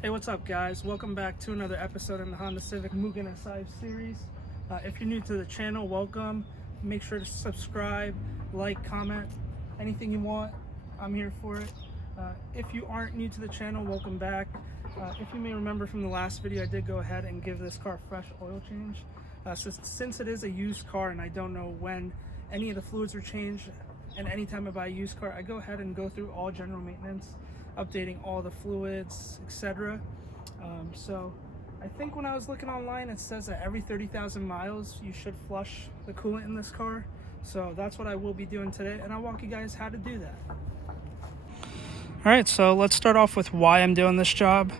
Hey, what's up guys? Welcome back to another episode in the Honda Civic Mugen SI series. If you're new to the channel, welcome. Make sure to subscribe, like, comment, anything you want. I'm here for it. If you aren't new to the channel, welcome back. If you may remember from the last video, I did go ahead and give this car a fresh oil change. Since it is a used car and I don't know when any of the fluids are changed, and anytime I buy a used car, I go ahead and go through all general maintenance, updating all the fluids, etc. So I think when I was looking online, it says that every 30,000 miles you should flush the coolant in this car. So that's what I will be doing today, and I'll walk you guys how to do that. All right, so let's start off with why I'm doing this job.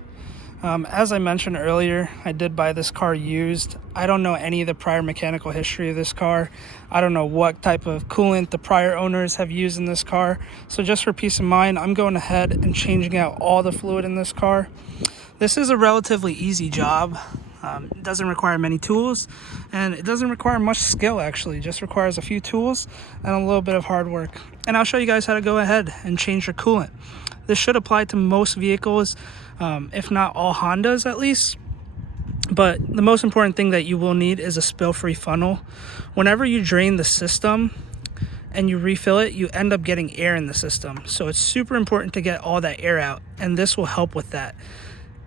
As I mentioned earlier, I did buy this car used. I don't know any of the prior mechanical history of this car. I don't know what type of coolant the prior owners have used in this car. So just for peace of mind, I'm going ahead and changing out all the fluid in this car. This is a relatively easy job. It doesn't require many tools, and it doesn't require much skill actually. It just requires a few tools and a little bit of hard work. And I'll show you guys how to go ahead and change your coolant. This should apply to most vehicles, if not all Hondas at least. But the most important thing that you will need is a spill-free funnel. Whenever you drain the system and you refill it, you end up getting air in the system. So it's super important to get all that air out, and this will help with that.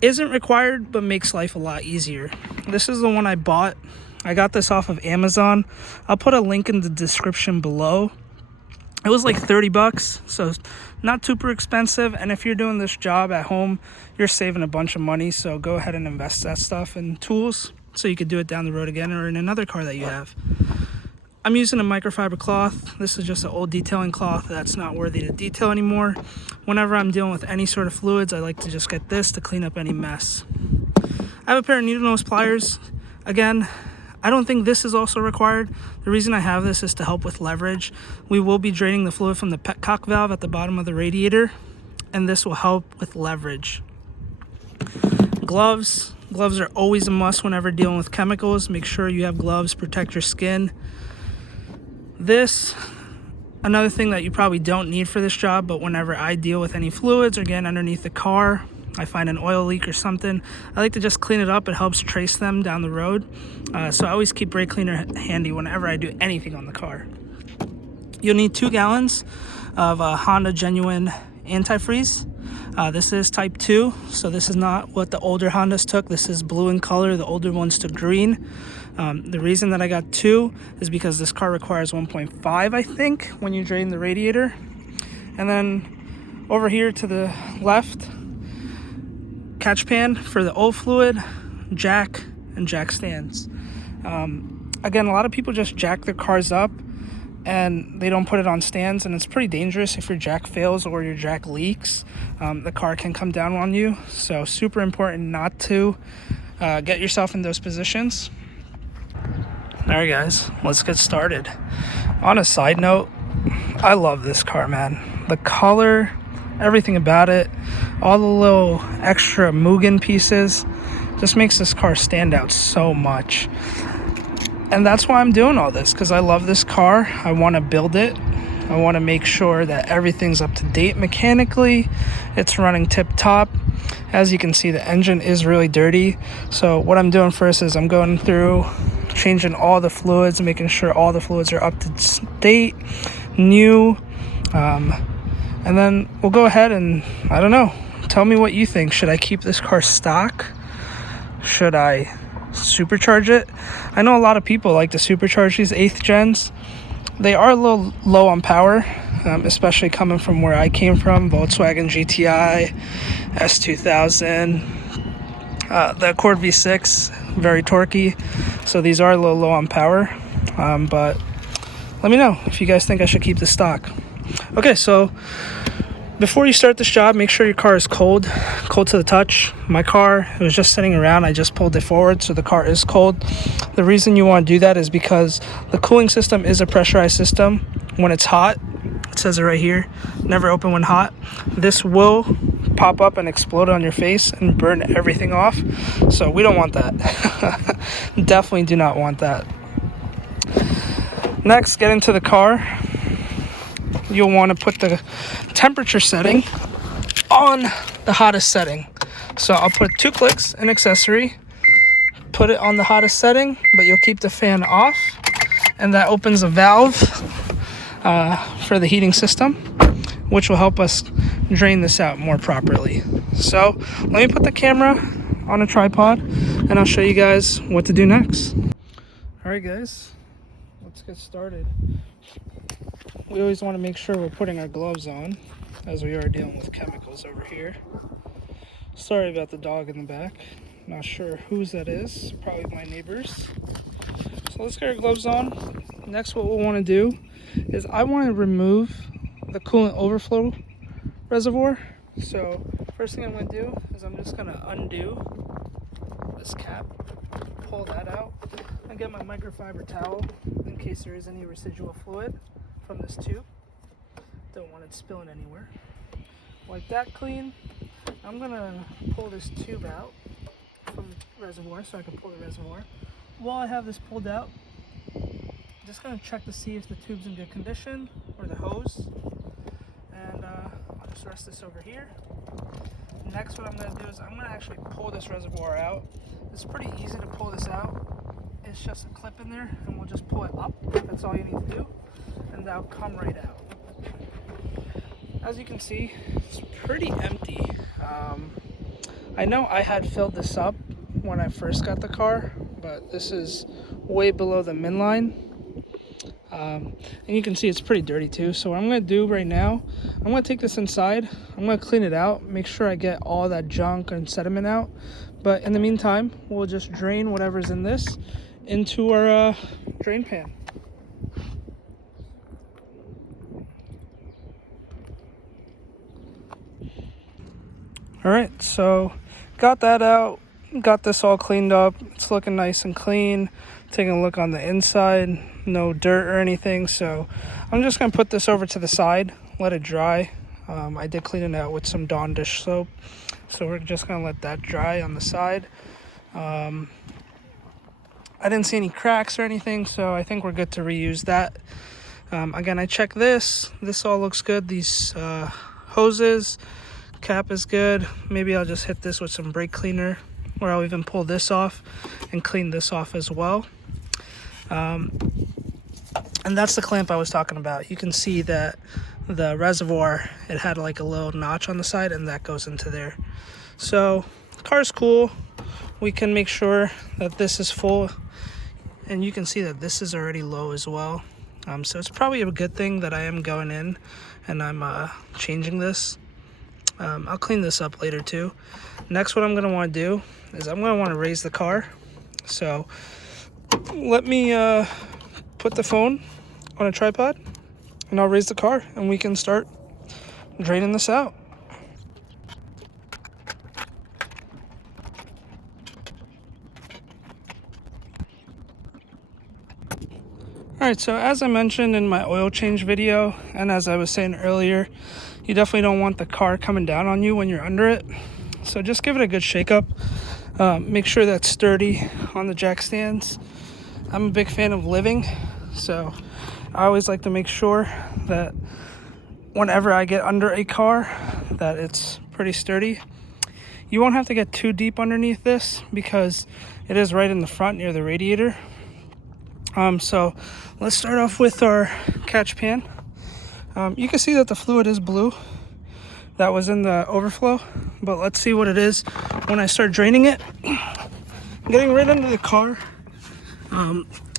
Isn't required, but makes life a lot easier. This is the one I bought. I got this off of Amazon. I'll put a link in the description below. It was like 30 bucks, so not super expensive. And if you're doing this job at home, you're saving a bunch of money. So go ahead and invest that stuff in tools so you could do it down the road again or in another car that you have. I'm using a microfiber cloth. This is just an old detailing cloth that's not worthy to detail anymore. Whenever I'm dealing with any sort of fluids, I like to just get this to clean up any mess. I have a pair of needle nose pliers. Again, I don't think this is also required. The reason I have this is to help with leverage. We will be draining the fluid from the petcock valve at the bottom of the radiator, and this will help with leverage. Gloves. Gloves are always a must whenever dealing with chemicals. Make sure you have gloves, protect your skin. This, another thing that you probably don't need for this job, but whenever I deal with any fluids or get underneath the car, I find an oil leak or something, I like to just clean it up. It helps trace them down the road. So I always keep brake cleaner handy whenever I do anything on the car. You'll need 2 gallons of Honda genuine antifreeze. This is type 2, so this is not what the older Hondas took. This is blue in color. The older ones took green. The reason that I got 2 is because this car requires 1.5, I think, when you drain the radiator. And then over here to the left, catch pan for the old fluid, jack, and jack stands. Again, a lot of people just jack their cars up and they don't put it on stands, and it's pretty dangerous. If your jack fails or your jack leaks, the car can come down on you. So super important not to get yourself in those positions. All right guys, let's get started. On a side note, I love this car, man. The color, everything about it, all the little extra Mugen pieces just makes this car stand out so much. And that's why I'm doing all this, because I love this car. I want to build it. I want to make sure that everything's up to date mechanically. It's running tip top. As you can see, the engine is really dirty. So what I'm doing first is I'm going through, changing all the fluids, making sure all the fluids are up to date, new. And then we'll go ahead and, I don't know, tell me what you think. Should I keep this car stock? Should I supercharge it? I know a lot of people like to supercharge these 8th gens. They are a little low on power, especially coming from where I came from, Volkswagen GTI, S2000, the Accord V6, very torquey. So these are a little low on power, but let me know if you guys think I should keep the stock. Okay, so before you start this job, make sure your car is cold to the touch. My car, it was just sitting around. I just pulled it forward, so the car is cold. The reason you want to do that is because the cooling system is a pressurized system. When it's hot, it says it right here, never open when hot. This will pop up and explode on your face and burn everything off. So we don't want that. Definitely do not want that. Next, get into the car. You'll want to put the temperature setting on the hottest setting. So I'll put 2 clicks in accessory, put it on the hottest setting, but you'll keep the fan off, and that opens a valve for the heating system, which will help us drain this out more properly. So let me put the camera on a tripod and I'll show you guys what to do next. All right guys, let's get started. We always want to make sure we're putting our gloves on, as we are dealing with chemicals over here. Sorry about the dog in the back. Not sure whose that is. Probably my neighbor's. So let's get our gloves on. Next, what we'll want to do is I want to remove the coolant overflow reservoir. So first thing I'm going to do is I'm just going to undo this cap, pull that out, and get my microfiber towel in case there is any residual fluid from this tube. Don't want it spilling anywhere. Wipe that clean. I'm going to pull this tube out from the reservoir so I can pull the reservoir. While I have this pulled out, I'm just going to check to see if the tube's in good condition, or the hose. And I'll just rest this over here. Next, what I'm going to do is I'm going to actually pull this reservoir out. It's pretty easy to pull this out. It's just a clip in there, and we'll just pull it up. That's all you need to do, and that'll come right out. As you can see, it's pretty empty. I know I had filled this up when I first got the car, but this is way below the min line. And you can see it's pretty dirty too. So what I'm going to do right now, I'm going to take this inside. I'm going to clean it out, make sure I get all that junk and sediment out. But in the meantime, we'll just drain whatever's in this into our drain pan. All right, so got that out, got this all cleaned up. It's looking nice and clean. Taking a look on the inside, no dirt or anything. So I'm just gonna put this over to the side, let it dry. I did clean it out with some Dawn dish soap. So we're just gonna let that dry on the side. I didn't see any cracks or anything, so I think we're good to reuse that. Again, I checked this. This all looks good. These hoses, cap is good. Maybe I'll just hit this with some brake cleaner, or I'll even pull this off and clean this off as well. And that's the clamp I was talking about. You can see that the reservoir, it had like a little notch on the side, and that goes into there. So the car's cool. We can make sure that this is full, and you can see that this is already low as well. So it's probably a good thing that I am going in and I'm changing this. I'll clean this up later too. Next, what I'm going to want to do is I'm going to want to raise the car. So let me put the phone on a tripod, and I'll raise the car and we can start draining this out. Alright, so as I mentioned in my oil change video, and as I was saying earlier, you definitely don't want the car coming down on you when you're under it. So just give it a good shake up. Make sure that's sturdy on the jack stands. I'm a big fan of living, so I always like to make sure that whenever I get under a car that it's pretty sturdy. You won't have to get too deep underneath this because it is right in the front near the radiator. So let's start off with our catch pan. You can see that the fluid is blue. That was in the overflow, but let's see what it is when I start draining it. Getting right under the car,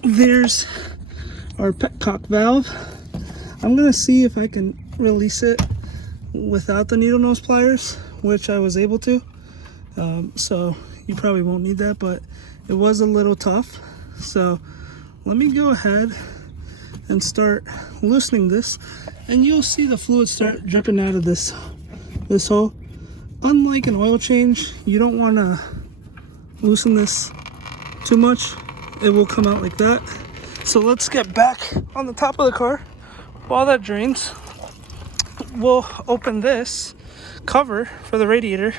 there's our petcock valve. I'm gonna see if I can release it without the needle nose pliers, which I was able to. So you probably won't need that, but it was a little tough. So let me go ahead and start loosening this, and you'll see the fluid start dripping out of this hole. Unlike an oil change, you don't want to loosen this too much. It will come out like that. So let's get back on the top of the car. While that drains, we'll open this cover for the radiator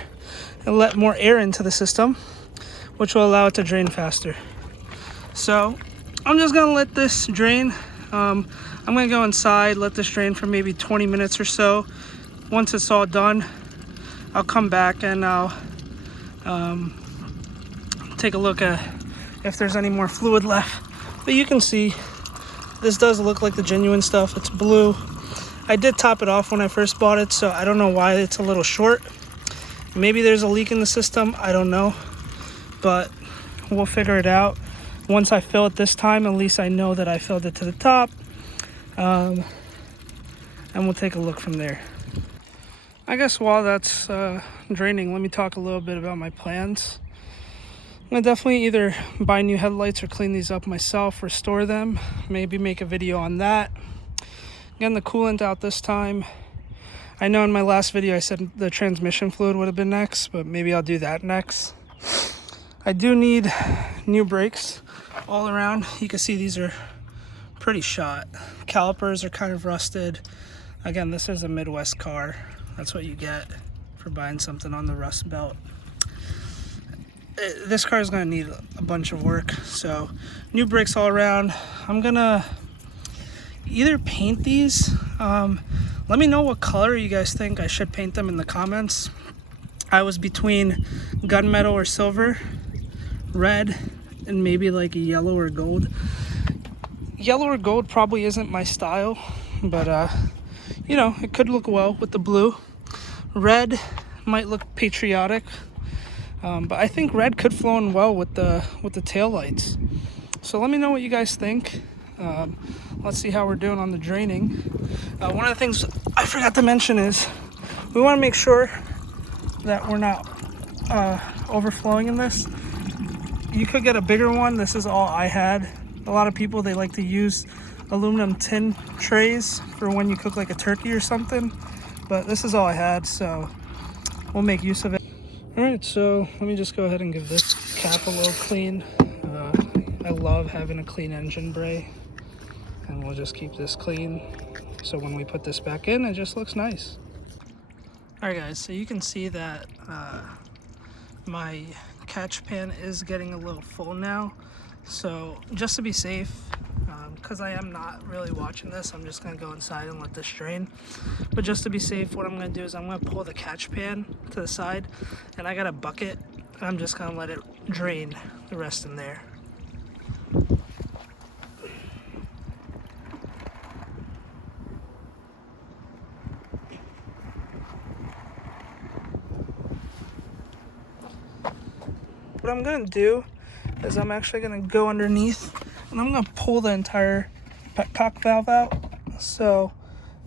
and let more air into the system, which will allow it to drain faster. So I'm just gonna let this drain. I'm gonna go inside, let this drain for maybe 20 minutes or so. Once it's all done, I'll come back and I'll Take a look at if there's any more fluid left. But you can see this does look like the genuine stuff. It's blue. I did top it off when I first bought it, so I don't know why it's a little short. Maybe there's a leak in the system, I don't know, but we'll figure it out. Once I fill it this time, at least I know that I filled it to the top, and we'll take a look from there. I guess while that's draining, let me talk a little bit about my plans. I'm gonna definitely either buy new headlights or clean these up myself, restore them, maybe make a video on that. Getting the coolant out this time. I know in my last video I said the transmission fluid would have been next, but maybe I'll do that next. I do need new brakes all around. You can see these are pretty shot. Calipers are kind of rusted. Again, this is a Midwest car. That's what you get for buying something on the rust belt. This car is going to need a bunch of work, so new brakes all around. I'm gonna either paint these. Let me know what color you guys think I should paint them in the comments. I was between gunmetal or silver, red, and maybe like a yellow or gold. Yellow or gold probably isn't my style, but you know, it could look well with the blue. Red might look patriotic, but I think red could flow in well with the tail lights. So let me know what you guys think. Let's see how we're doing on the draining. One of the things I forgot to mention is we want to make sure that we're not overflowing in this. You could get a bigger one. This is all I had. A lot of people, they like to use aluminum tin trays for when you cook like a turkey or something, but this is all I had, so we'll make use of it. All right, so let me just go ahead and give this cap a little clean. I love having a clean engine bray, and we'll just keep this clean so when we put this back in, it just looks nice. All right guys, so you can see that my catch pan is getting a little full now. So just to be safe, because I am not really watching this, I'm just gonna go inside and let this drain. But just to be safe, what I'm gonna do is I'm gonna pull the catch pan to the side, and I got a bucket, and I'm just gonna let it drain the rest in there. What I'm gonna do is I'm actually gonna go underneath and I'm gonna pull the entire petcock valve out. So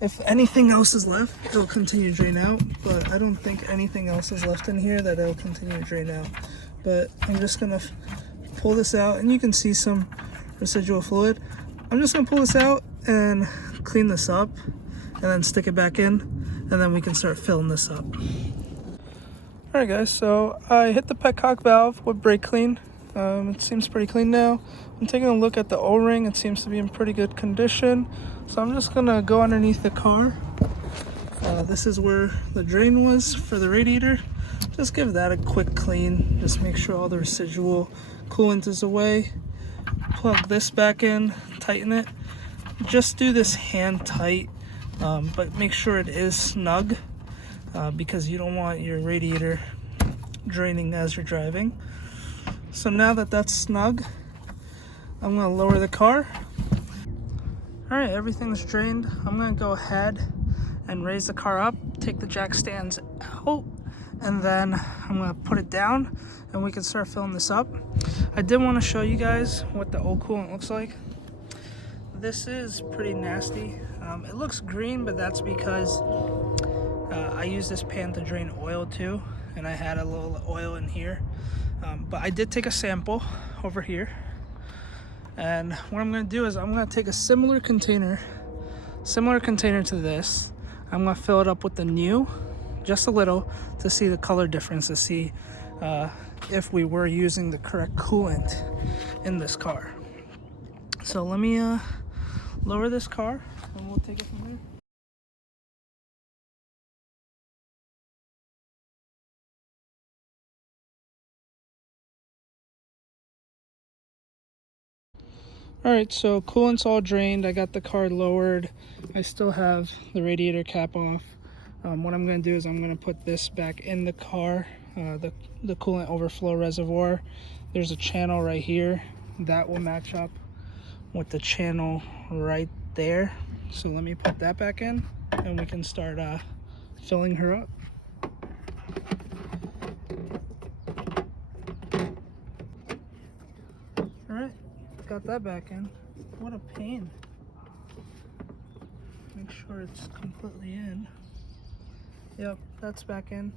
if anything else is left, it'll continue to drain out, but I don't think anything else is left in here that it'll continue to drain out. But I'm just gonna pull this out, and you can see some residual fluid. I'm just gonna pull this out and clean this up and then stick it back in, and then we can start filling this up. Alright guys, so I hit the petcock valve with brake clean. It seems pretty clean now. I'm taking a look at the O-ring. It seems to be in pretty good condition. So I'm just gonna go underneath the car. This is where the drain was for the radiator. Just give that a quick clean. Just make sure all the residual coolant is away. Plug this back in, tighten it. Just do this hand tight, but make sure it is snug. Because you don't want your radiator draining as you're driving. So now that that's snug, I'm gonna lower the car. All right, everything's drained. I'm gonna go ahead and raise the car up, take the jack stands out, and then I'm gonna put it down and we can start filling this up. I did want to show you guys what the Old Coolant looks like. This is pretty nasty. It looks green, but that's because I use this pan to drain oil too, and I had a little oil in here. But I did take a sample over here, and what I'm going to do is I'm going to take a similar container to this. I'm going to fill it up with the new, just a little, to see the color difference, to see if we were using the correct coolant in this car. So let me lower this car and we'll take it from there. Alright, so coolant's all drained. I got the car lowered. I still have the radiator cap off. What I'm going to do is I'm going to put this back in the car. the coolant overflow reservoir. There's a channel right here that will match up with the channel right there. So let me put that back in and we can start filling her up. Alright, got that back in. What a pain. Make sure it's completely in. Yep, that's back in.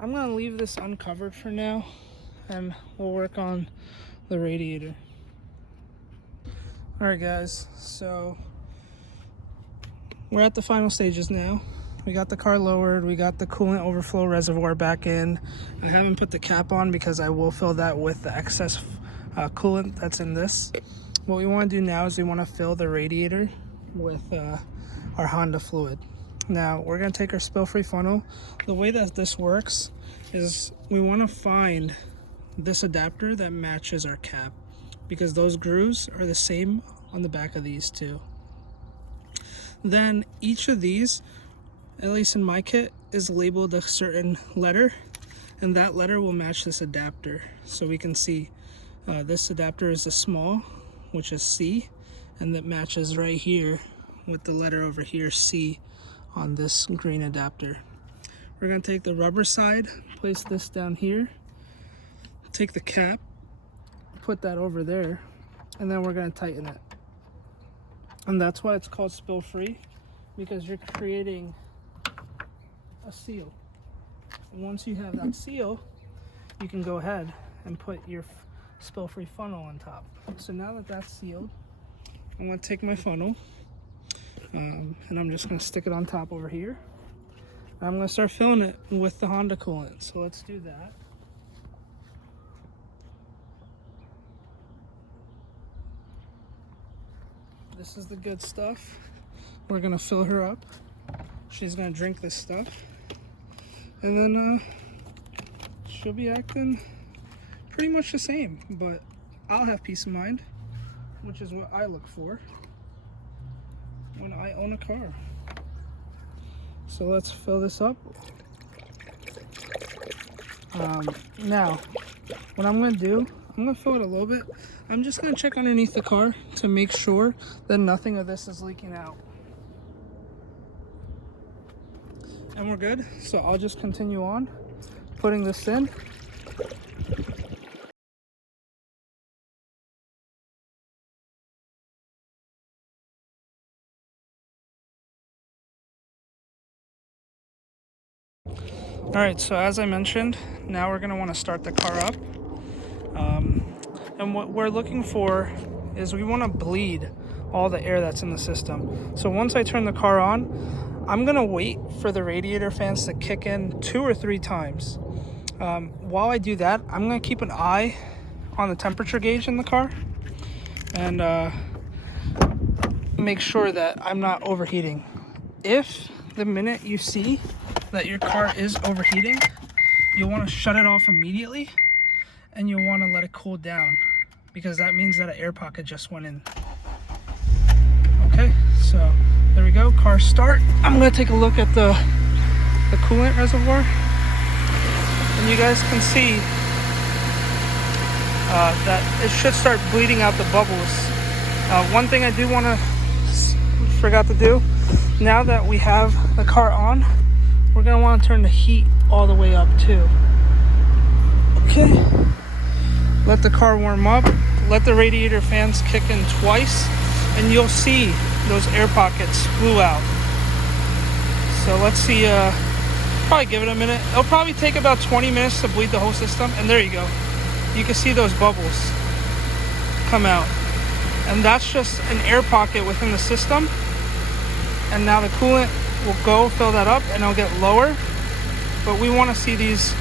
I'm gonna leave this uncovered for now and we'll work on the radiator. Alright guys, so we're at the final stages now. We got the car lowered, we got the coolant overflow reservoir back in. I haven't put the cap on because I will fill that with the excess coolant that's in this. What we want to do now is we want to fill the radiator with our Honda fluid. Now we're going to take our spill-free funnel. The way that this works is we want to find this adapter that matches our cap, because those grooves are the same on the back of these two. Then each of these, at least in my kit, is labeled a certain letter, and that letter will match this adapter. So we can see this adapter is a small, which is C, and that matches right here with the letter over here, C, on this green adapter. We're going to take the rubber side, place this down here, take the cap, put that over there, and then we're going to tighten it. And that's why it's called spill free, because you're creating a seal. And once you have that seal, you can go ahead and put your spill free funnel on top. So now that that's sealed, I'm going to take my funnel and I'm just going to stick it on top over here. I'm going to start filling it with the Honda coolant. So let's do that. This is the good stuff. We're going to fill her up. She's going to drink this stuff. And then she'll be acting pretty much the same. But I'll have peace of mind, which is what I look for when I own a car. So let's fill this up. Now, what I'm going to do, I'm going to fill it a little bit. I'm just going to check underneath the car to make sure that nothing of this is leaking out. And we're good. So I'll just continue on putting this in. Alright, so as I mentioned, now we're going to want to start the car up. And what we're looking for is we want to bleed all the air that's in the system. So once I turn the car on, I'm going to wait for the radiator fans to kick in 2 or 3 times. While I do that, I'm going to keep an eye on the temperature gauge in the car and make sure that I'm not overheating. If the minute you see that your car is overheating, you'll want to shut it off immediately and you'll want to let it cool down, because that means that an air pocket just went in. Okay, so there we go, car start. I'm going to take a look at the coolant reservoir, and you guys can see that it should start bleeding out the bubbles. One thing I do want to forgot to do, now that we have the car on, we're going to want to turn the heat all the way up too. Okay, let the car warm up, let the radiator fans kick in twice, and you'll see those air pockets flew out. So let's see, probably give it a minute. It'll probably take about 20 minutes to bleed the whole system, and there you go. You can see those bubbles come out. And that's just an air pocket within the system. And now the coolant will go fill that up and it'll get lower. But we want to see these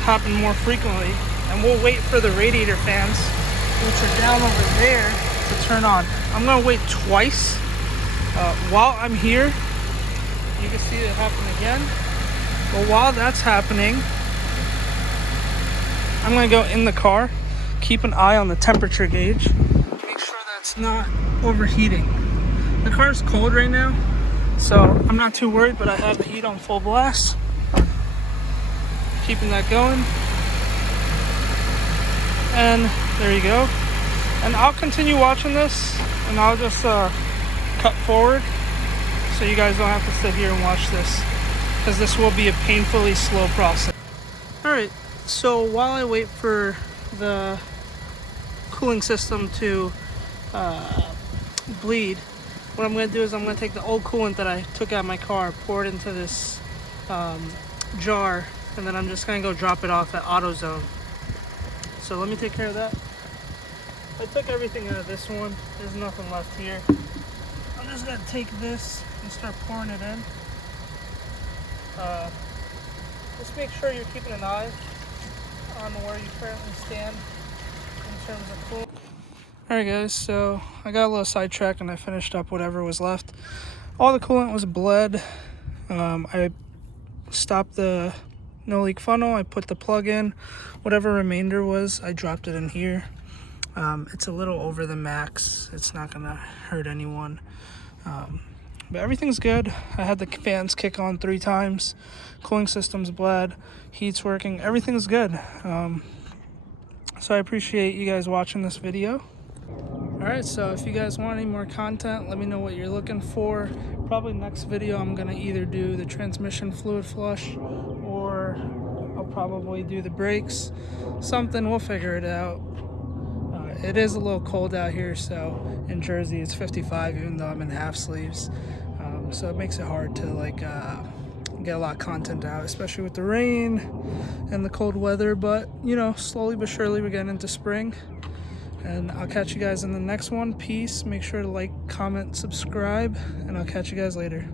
happen more frequently. And we'll wait for the radiator fans, which are down over there, to turn on. I'm going to wait twice. While I'm here, you can see it happen again. But while that's happening, I'm going to go in the car, keep an eye on the temperature gauge, make sure that's not overheating. The car's cold right now, so I'm not too worried, but I have the heat on full blast. Keeping that going. And there you go. And I'll continue watching this, and I'll just cut forward so you guys don't have to sit here and watch this, because this will be a painfully slow process. Alright, so while I wait for the cooling system to bleed, what I'm going to do is I'm going to take the old coolant that I took out of my car, pour it into this jar, and then I'm just going to go drop it off at AutoZone. So let me take care of that. I took everything out of this one. There's nothing left here. I'm just going to take this and start pouring it in. Just make sure you're keeping an eye on where you currently stand in terms of coolant. Alright guys, so I got a little sidetracked and I finished up whatever was left. All the coolant was bled. I stopped the no leak funnel, I put the plug in. Whatever remainder was, I dropped it in here. It's a little over the max. It's not gonna hurt anyone. But everything's good. I had the fans kick on 3 times. Cooling system's bled. Heat's working. Everything's good. So I appreciate you guys watching this video. Alright, so if you guys want any more content, let me know what you're looking for. Probably next video I'm going to either do the transmission fluid flush, or I'll probably do the brakes. Something, we'll figure it out. It is a little cold out here, so in Jersey it's 55 even though I'm in half sleeves. So it makes it hard to get a lot of content out, especially with the rain and the cold weather. But you know, slowly but surely we're getting into spring. And I'll catch you guys in the next one. Peace. Make sure to like, comment, subscribe, and I'll catch you guys later.